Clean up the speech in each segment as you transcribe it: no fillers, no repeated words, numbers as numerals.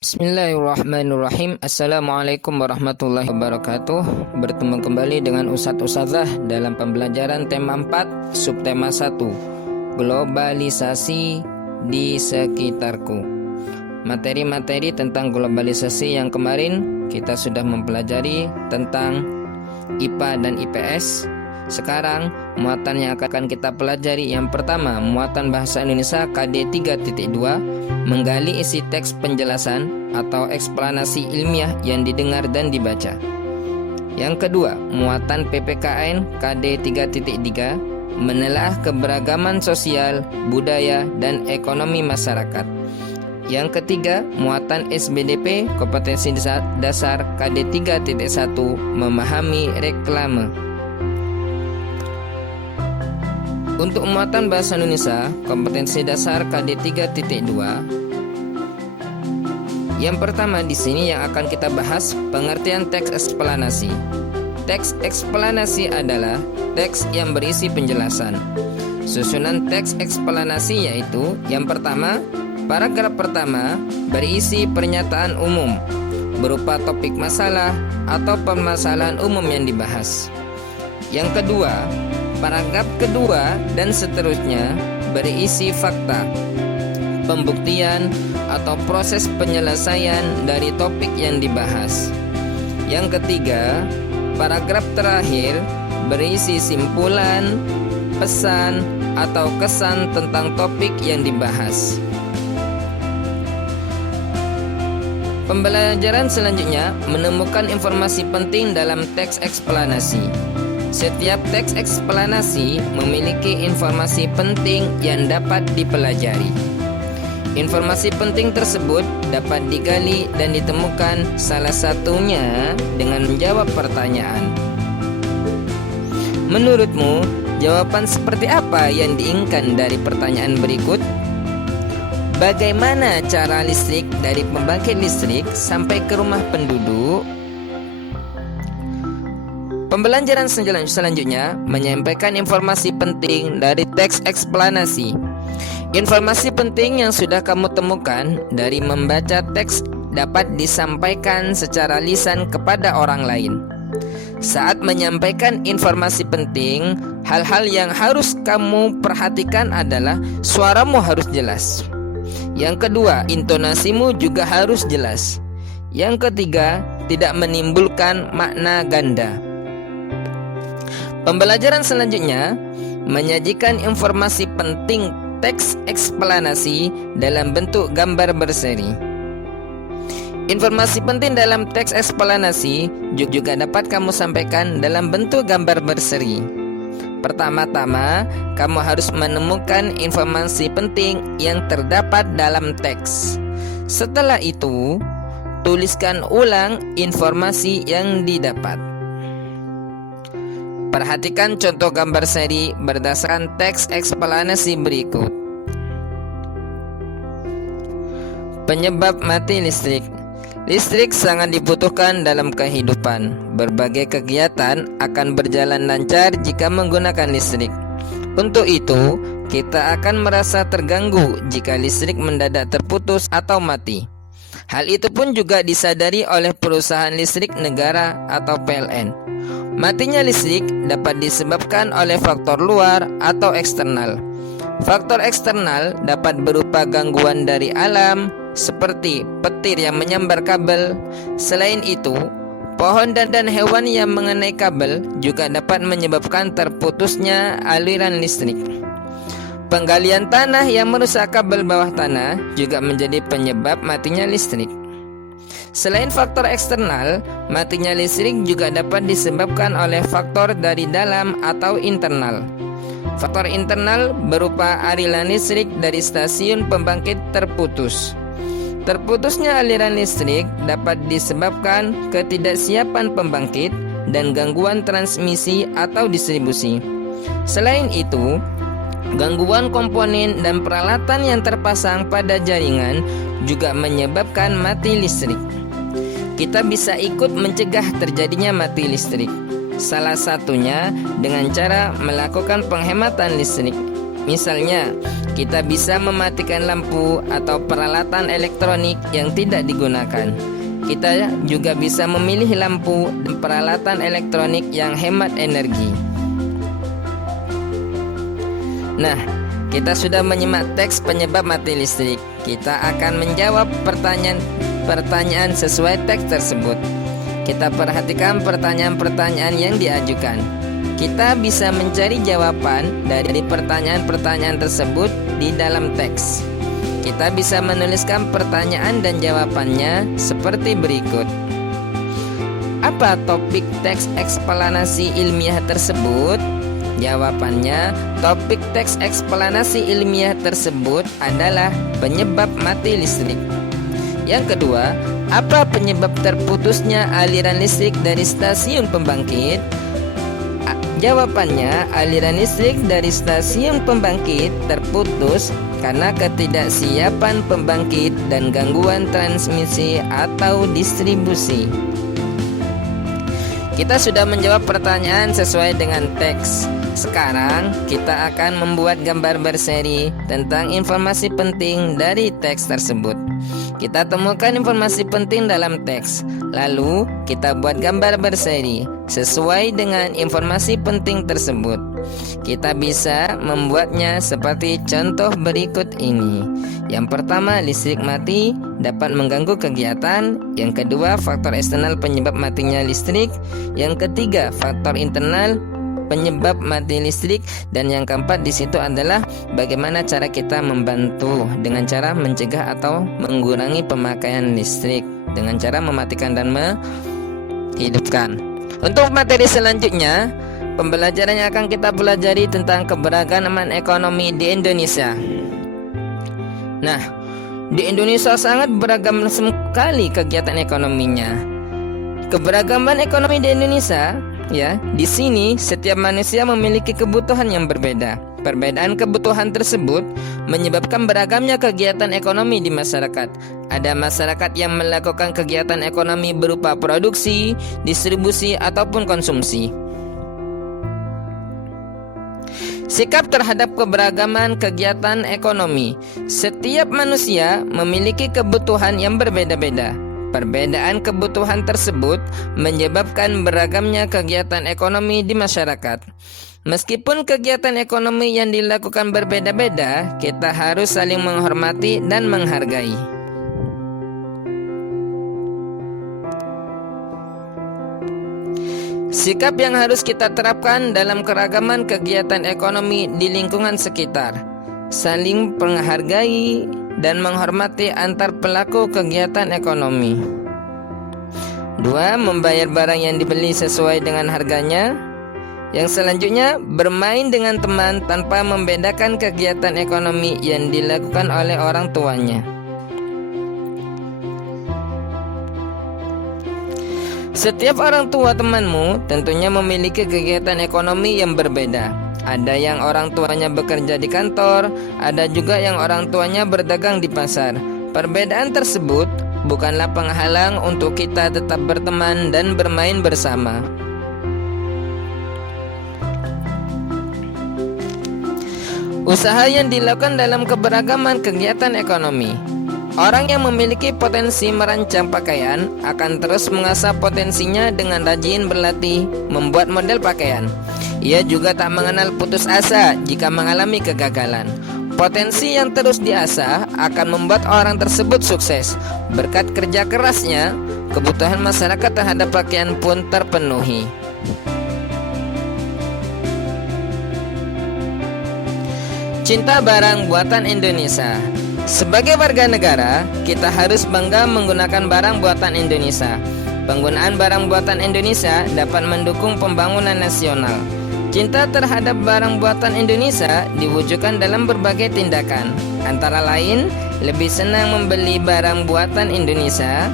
Bismillahirrahmanirrahim. Assalamualaikum warahmatullahi wabarakatuh. Bertemu kembali dengan Ustadz Ustadzah dalam pembelajaran tema 4 subtema 1, globalisasi di sekitarku. Materi-materi tentang globalisasi yang kemarin kita sudah mempelajari tentang IPA dan IPS. Sekarang muatan yang akan kita pelajari yang pertama, muatan bahasa Indonesia KD 3.2, menggali isi teks penjelasan atau eksplanasi ilmiah yang didengar dan dibaca. Yang kedua, muatan PPKN KD 3.3, menelaah keberagaman sosial, budaya, dan ekonomi masyarakat. Yang ketiga, muatan SBDP kompetensi dasar KD 3.1, memahami reklame. Untuk muatan bahasa Indonesia kompetensi dasar KD 3.2, yang pertama di sini yang akan kita bahas pengertian teks eksplanasi. Teks eksplanasi adalah teks yang berisi penjelasan. Susunan teks eksplanasi yaitu yang pertama, paragraf pertama berisi pernyataan umum berupa topik masalah atau permasalahan umum yang dibahas. Yang kedua, paragraf kedua dan seterusnya berisi fakta, pembuktian atau proses penyelesaian dari topik yang dibahas. Yang ketiga, paragraf terakhir berisi simpulan, pesan atau kesan tentang topik yang dibahas. Pembelajaran selanjutnya menemukan informasi penting dalam teks eksplanasi. Setiap teks eksplanasi memiliki informasi penting yang dapat dipelajari. Informasi penting tersebut dapat digali dan ditemukan salah satunya dengan menjawab pertanyaan. Menurutmu, jawaban seperti apa yang diinginkan dari pertanyaan berikut? Bagaimana cara listrik dari pembangkit listrik sampai ke rumah penduduk? Pembelajaran selanjutnya menyampaikan informasi penting dari teks eksplanasi. Informasi penting yang sudah kamu temukan dari membaca teks dapat disampaikan secara lisan kepada orang lain. Saat menyampaikan informasi penting, hal-hal yang harus kamu perhatikan adalah suaramu harus jelas. Yang kedua, intonasimu juga harus jelas. Yang ketiga, tidak menimbulkan makna ganda. Pembelajaran selanjutnya menyajikan informasi penting teks eksplanasi dalam bentuk gambar berseri. Informasi penting dalam teks eksplanasi juga dapat kamu sampaikan dalam bentuk gambar berseri. Pertama-tama, kamu harus menemukan informasi penting yang terdapat dalam teks. Setelah itu, tuliskan ulang informasi yang didapat. Perhatikan contoh gambar seri berdasarkan teks eksplanasi berikut. Penyebab mati listrik. Listrik sangat dibutuhkan dalam kehidupan. Berbagai kegiatan akan berjalan lancar jika menggunakan listrik. Untuk itu, kita akan merasa terganggu jika listrik mendadak terputus atau mati. Hal itu pun juga disadari oleh perusahaan listrik negara atau PLN. Matinya listrik dapat disebabkan oleh faktor luar atau eksternal. Faktor eksternal dapat berupa gangguan dari alam seperti petir yang menyambar kabel. Selain itu, pohon dan hewan yang mengenai kabel juga dapat menyebabkan terputusnya aliran listrik. Penggalian tanah yang merusak kabel bawah tanah juga menjadi penyebab matinya listrik. Selain faktor eksternal, matinya listrik juga dapat disebabkan oleh faktor dari dalam atau internal. Faktor internal berupa aliran listrik dari stasiun pembangkit terputus. Terputusnya aliran listrik dapat disebabkan ketidaksiapan pembangkit dan gangguan transmisi atau distribusi. Selain itu, gangguan komponen dan peralatan yang terpasang pada jaringan juga menyebabkan mati listrik. Kita bisa ikut mencegah terjadinya mati listrik. Salah satunya dengan cara melakukan penghematan listrik. Misalnya, kita bisa mematikan lampu atau peralatan elektronik yang tidak digunakan. Kita juga bisa memilih lampu dan peralatan elektronik yang hemat energi. Nah, kita sudah menyimak teks penyebab mati listrik. Kita akan menjawab pertanyaan sesuai teks tersebut. Kita perhatikan pertanyaan-pertanyaan yang diajukan. Kita bisa mencari jawaban dari pertanyaan-pertanyaan tersebut di dalam teks. Kita bisa menuliskan pertanyaan dan jawabannya seperti berikut. Apa topik teks eksplanasi ilmiah tersebut? Jawabannya, topik teks eksplanasi ilmiah tersebut adalah penyebab mati listrik. Yang kedua, apa penyebab terputusnya aliran listrik dari stasiun pembangkit? Jawabannya, aliran listrik dari stasiun pembangkit terputus karena ketidaksiapan pembangkit dan gangguan transmisi atau distribusi. Kita sudah menjawab pertanyaan sesuai dengan teks. Sekarang kita akan membuat gambar berseri tentang informasi penting dari teks tersebut. Kita temukan informasi penting dalam teks, lalu kita buat gambar berseri sesuai dengan informasi penting tersebut. Kita bisa membuatnya seperti contoh berikut ini. Yang pertama, listrik mati dapat mengganggu kegiatan. Yang kedua, faktor eksternal penyebab matinya listrik. Yang ketiga, faktor internal penyebab mati listrik. Dan yang keempat di situ adalah bagaimana cara kita membantu dengan cara mencegah atau mengurangi pemakaian listrik dengan cara mematikan dan menghidupkan. Untuk materi selanjutnya, pembelajaran yang akan kita pelajari tentang keberagaman ekonomi di Indonesia. Nah, di Indonesia sangat beragam sekali kegiatan ekonominya. Keberagaman ekonomi di Indonesia, ya, di sini setiap manusia memiliki kebutuhan yang berbeda. Perbedaan kebutuhan tersebut menyebabkan beragamnya kegiatan ekonomi di masyarakat. Ada masyarakat yang melakukan kegiatan ekonomi berupa produksi, distribusi, ataupun konsumsi. Sikap terhadap keberagaman kegiatan ekonomi. Setiap manusia memiliki kebutuhan yang berbeda-beda. Perbedaan kebutuhan tersebut menyebabkan beragamnya kegiatan ekonomi di masyarakat. Meskipun kegiatan ekonomi yang dilakukan berbeda-beda, kita harus saling menghormati dan menghargai. Sikap yang harus kita terapkan dalam keragaman kegiatan ekonomi di lingkungan sekitar. Saling menghargai dan menghormati antar pelaku kegiatan ekonomi. 2. Membayar barang yang dibeli sesuai dengan harganya. Yang selanjutnya, bermain dengan teman tanpa membedakan kegiatan ekonomi yang dilakukan oleh orang tuanya. Setiap orang tua temanmu tentunya memiliki kegiatan ekonomi yang berbeda. Ada yang orang tuanya bekerja di kantor, ada juga yang orang tuanya berdagang di pasar. Perbedaan tersebut bukanlah penghalang untuk kita tetap berteman dan bermain bersama. Usaha yang dilakukan dalam keberagaman kegiatan ekonomi. Orang yang memiliki potensi merancang pakaian akan terus mengasah potensinya dengan rajin berlatih membuat model pakaian. Ia juga tak mengenal putus asa jika mengalami kegagalan. Potensi yang terus diasah akan membuat orang tersebut sukses. Berkat kerja kerasnya, kebutuhan masyarakat terhadap pakaian pun terpenuhi. Cinta barang buatan Indonesia. Sebagai warga negara, kita harus bangga menggunakan barang buatan Indonesia. Penggunaan barang buatan Indonesia dapat mendukung pembangunan nasional. Cinta terhadap barang buatan Indonesia diwujudkan dalam berbagai tindakan. Antara lain, lebih senang membeli barang buatan Indonesia,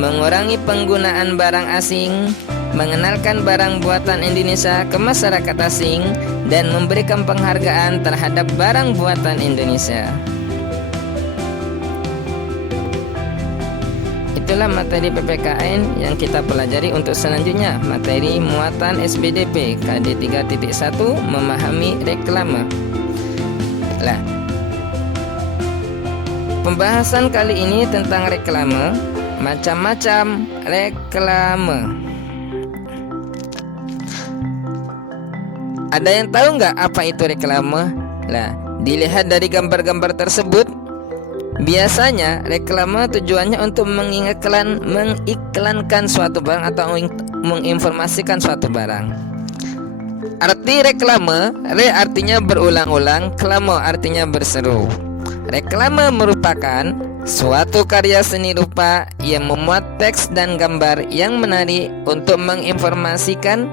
mengurangi penggunaan barang asing, mengenalkan barang buatan Indonesia ke masyarakat asing, dan memberikan penghargaan terhadap barang buatan Indonesia. Itulah materi PPKN yang kita pelajari. Untuk selanjutnya, materi muatan SBDP KD 3.1 memahami reklame. Lah, pembahasan kali ini tentang reklame, macam-macam reklame. Ada yang tahu nggak apa itu reklame? Lah, dilihat dari gambar-gambar tersebut, biasanya reklame tujuannya untuk mengiklankan suatu barang atau menginformasikan suatu barang. Arti reklame, re artinya berulang-ulang, klame artinya berseru. Reklame merupakan suatu karya seni rupa yang memuat teks dan gambar yang menarik untuk menginformasikan,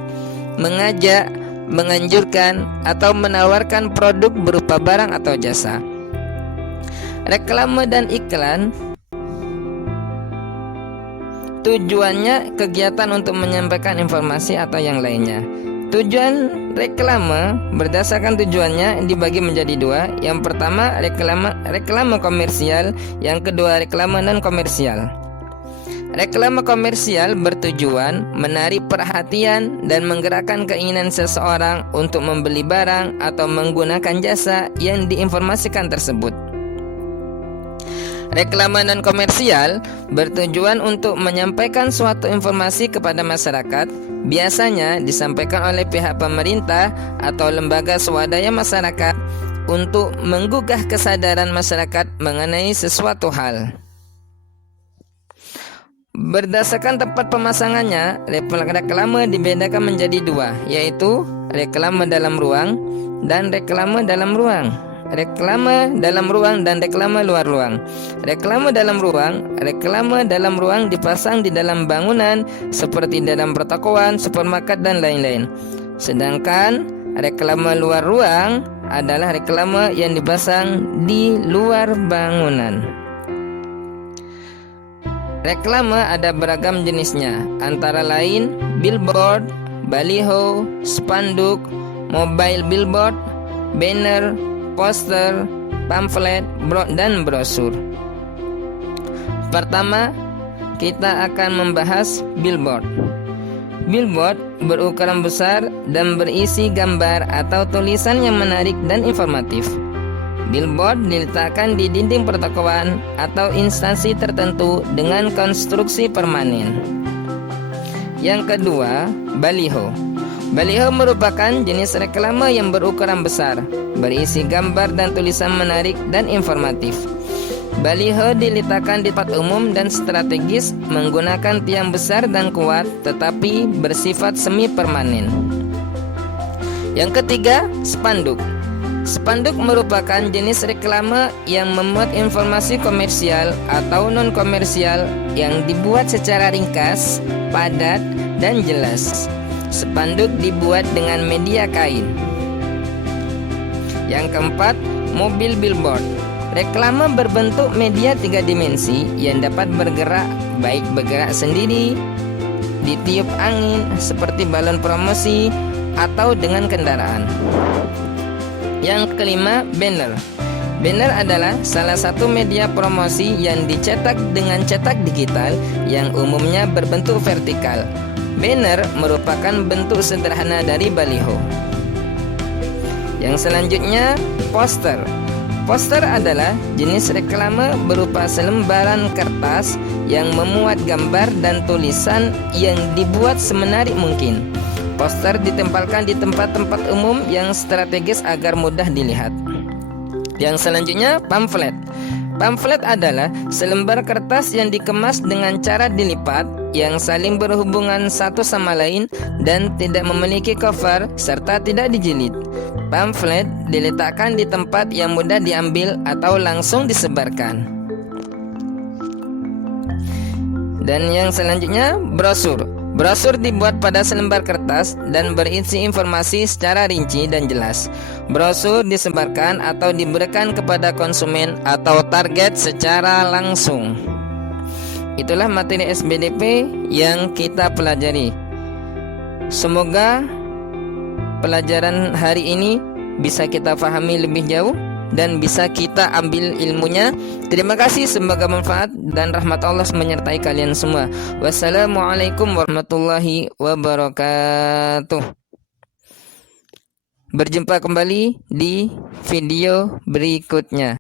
mengajak, menganjurkan, atau menawarkan produk berupa barang atau jasa. Reklame dan iklan tujuannya kegiatan untuk menyampaikan informasi atau yang lainnya. Tujuan reklame berdasarkan tujuannya dibagi menjadi dua. Yang pertama reklame komersial, yang kedua reklame non komersial. Reklame komersial bertujuan menarik perhatian dan menggerakkan keinginan seseorang untuk membeli barang atau menggunakan jasa yang diinformasikan tersebut. Reklame non komersial bertujuan untuk menyampaikan suatu informasi kepada masyarakat, biasanya disampaikan oleh pihak pemerintah atau lembaga swadaya masyarakat untuk menggugah kesadaran masyarakat mengenai sesuatu hal. Berdasarkan tempat pemasangannya, reklame dibedakan menjadi dua, yaitu reklame dalam ruang dan reklame dalam ruang. Reklame dalam ruang dan reklame luar ruang. Reklame dalam ruang dipasang di dalam bangunan seperti dalam pertokoan, supermarket dan lain-lain. Sedangkan reklame luar ruang adalah reklame yang dipasang di luar bangunan. Reklame ada beragam jenisnya, antara lain billboard, baliho, spanduk, mobile billboard, banner, poster, pamflet, dan brosur. Pertama, kita akan membahas billboard. Billboard berukuran besar dan berisi gambar atau tulisan yang menarik dan informatif. Billboard diletakkan di dinding pertokoan atau instansi tertentu dengan konstruksi permanen. Yang kedua, baliho. Baliho merupakan jenis reklame yang berukuran besar, berisi gambar dan tulisan menarik dan informatif. Baliho diletakkan di tempat umum dan strategis menggunakan tiang besar dan kuat, tetapi bersifat semi permanen. Yang ketiga, spanduk. Spanduk merupakan jenis reklame yang memuat informasi komersial atau non komersial yang dibuat secara ringkas, padat, dan jelas. Spanduk dibuat dengan media kain. Yang keempat, mobil billboard. Reklame berbentuk media 3 dimensi yang dapat bergerak, baik bergerak sendiri, ditiup angin seperti balon promosi, atau dengan kendaraan. Yang kelima, banner. Banner adalah salah satu media promosi yang dicetak dengan cetak digital yang umumnya berbentuk vertikal. Banner merupakan bentuk sederhana dari baliho. Yang selanjutnya, poster. Poster adalah jenis reklame berupa selembaran kertas yang memuat gambar dan tulisan yang dibuat semenarik mungkin. Poster ditempelkan di tempat-tempat umum yang strategis agar mudah dilihat. Yang selanjutnya, pamflet. Pamflet adalah selembar kertas yang dikemas dengan cara dilipat, yang saling berhubungan satu sama lain dan tidak memiliki cover serta tidak dijilid. Pamflet diletakkan di tempat yang mudah diambil atau langsung disebarkan. Dan yang selanjutnya, brosur. Brosur dibuat pada selembar kertas dan berisi informasi secara rinci dan jelas. Brosur disebarkan atau diberikan kepada konsumen atau target secara langsung. Itulah materi SBDP yang kita pelajari. Semoga pelajaran hari ini bisa kita pahami lebih jauh dan bisa kita ambil ilmunya. Terima kasih, semoga manfaat dan rahmat Allah menyertai kalian semua. Wassalamualaikum warahmatullahi wabarakatuh. Berjumpa kembali di video berikutnya.